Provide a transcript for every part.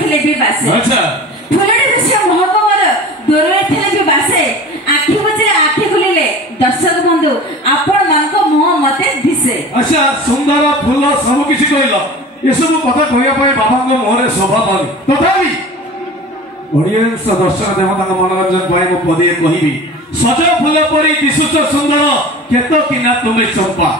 ଥିଲେ ବି ବାସେ। अच्छा ଫୁଲଟି ବିଷୟ ମହକ ମୋର ଦୂରରେ ଥିଲେ ବି ବାସେ। ଆଖି ବୁଜିଲେ ଆଖି ଖୋଲିଲେ ଦର୍ଶକ ବନ୍ଧୁ ଆପଣ ମାନଙ୍କ ମୁହଁ ମତେ ଦିଶେ। अच्छा सुंदर फूल सब किसी कहल ये सब कथा कहवाई बाबा मुहर शोभा पानी तथापि ऑडियंस दर्शक देवता मनोरंजन पाई पदे कहबी सज फूल परी दिशुच सुंदर केत किना तुमे चंपा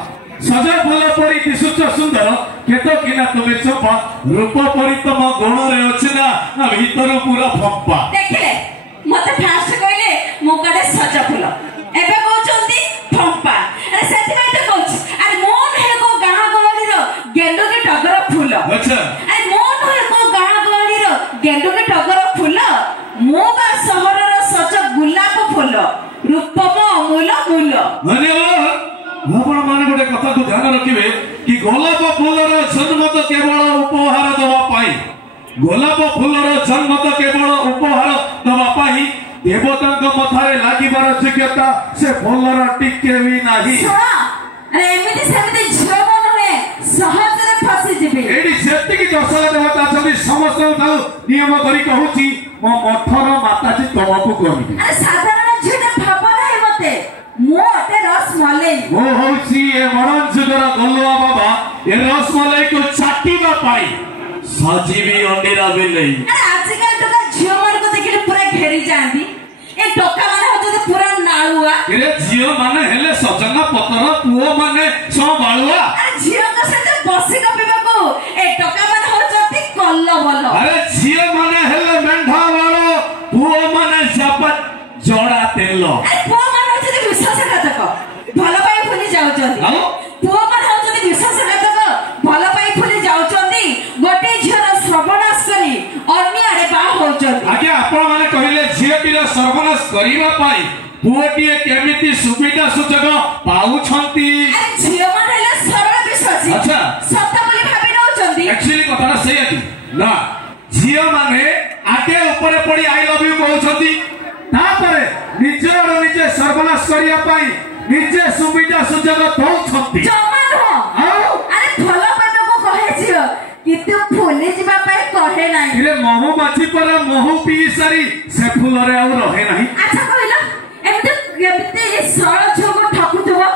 सज फूल परी दिशुच सुंदर केत किना तुमे चंपा रूप परी तम गुण रे अछि ना भीतर पूरा फंपा। देखिले मते फास्ट कहले मो कड़े सज फूल एबे कहउचंती फंपा। अरे सेति भाई तो कहउछ अरे मोन हे को गां गवाली रो गेंडो के टगर फूल। अच्छा अरे मोन हे को गां गवाली रो गेंडो के टगर फूल मो बा शहर रो सज गुलाब फूल रूपम अमूल मूल। धन्यवाद आपण माने गोटे कथा को ध्यान रखिबे कि गोलाप फूलर जन्म तो केवल उपहार दवा पाई गोलाप फूलर जन्म तो केवल उपहार दवा पाई देवता मथारे लागिबार योग्यता से फूलर टिके भी नाही। सुनो अरे एमिति सेमिति झियो मन हुए सहज रे फसी जिबे एडी जेति की दर्शक देवता छथि समस्त ताऊ नियम करी कहूची मो मठर माताजी तमको करबी। अरे साधारण झिटा भाबना हे मते मोटे रस मले वो होची ए मरण जुगर गल्लुआ बाबा ए रस मलाई को चाटीबा पाई सजीवी अंडीरा बिलै। अरे आजकल टोका झियो मन को देखिले पूरा घेरी जांदी ए टोका माने होते पूरा नाळुआ। ए झियो माने हेले सजना पतर पुओ माने सो बाळुआ। अरे झियो को से बसी कपिबा को ए टोका माने होचती कल्ल बल। अरे झियो माने हेले मेंढा बाळो पुओ माने जापत जोड़ा तेल। अरे पुओ माने होचती विश्वासघातक भलो पाई फुली जाउचंती पुओ माने होचती विश्वासघातक भलो पाई फुली जाउचंती गोटे झियोर सर्वनाश करी अन्य आड़े बा होचंती। आगे आपण माने कहिले झियोटीर सर्वनाश करिवा पाई पुओटीए केमिति सुविधा सुजग पाउछंती। अरे झियो माने हेले सरल विश्वासी अच्छा सत्य बोली भाबी नउचंती। एक्चुअली कथाटा सही अछि ना झियो माने आगे ऊपर पड़ी आई लव यू कहउछंती तापरे निजर निजे सर्वनाश करिया पाई निजे सुविधा सुजग पाउछंती। जमान हो अरे भलो पाबे को कहे झियो कितु फुली जिबा पाई कहे नाही। इरे महू माछी पर महू पी सारी से फुलरे आ रहे नाही। अच्छा कहलो एमते केते सरल झोको ठकुथबो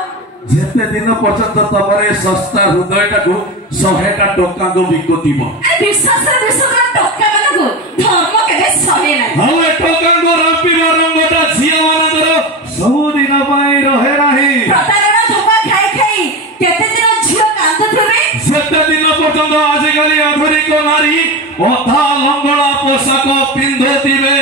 जेते दिन पर्यंत तमरे सस्ता हृदयटा को 100टा टका दो बिकोतिबो। ए विश्वास टक्का मानको धर्म केबे सहे नाही। हाउ ए टका को रंपी रंगटा झिया मानकर सब दिन पाई रहे नाही। प्रतारणा धोखा खाई खाई केते दिन झियो कांदुथबे सेते दिन पर्यंत आजिकाली आधुनिक नारी अधा लंगड़ा पोशाक पिंधुथिबे।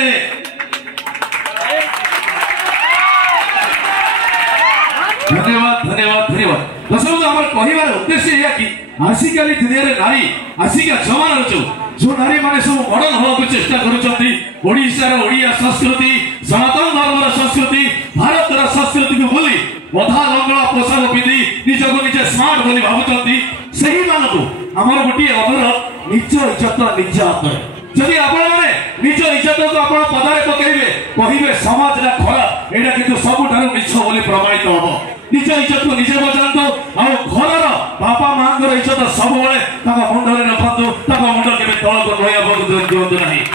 धन्यवाद धन्यवाद धन्यवाद। दर्शक हमर कहिबार उद्देश्य या कि आजिकाली दुनिया रे नारी आजिका जमाना रो जो नारी माने सब मॉडर्न होवा को चेष्टा करूचंती ओडिसा रो ओडिया संस्कृति सनातन धर्म रो संस्कृति भारत रो संस्कृति को बोली अधा लंगड़ा पोशाक पिंधि निजको निजे स्मार्ट बोली भाबुचंती सही मानको हमर गोटी अनुरोध निज इज्जत निज हाथ जदि आपण माने निज इज्जत को आपण पदारे पकेइबे कहिबे समाज रा खराब एडा किंतु सबुठारु मिछ बोली प्रमाणित होबो। निज इज्जत को निजे बचांतो आ घर बापा मां इज्जत सब बेले मुंड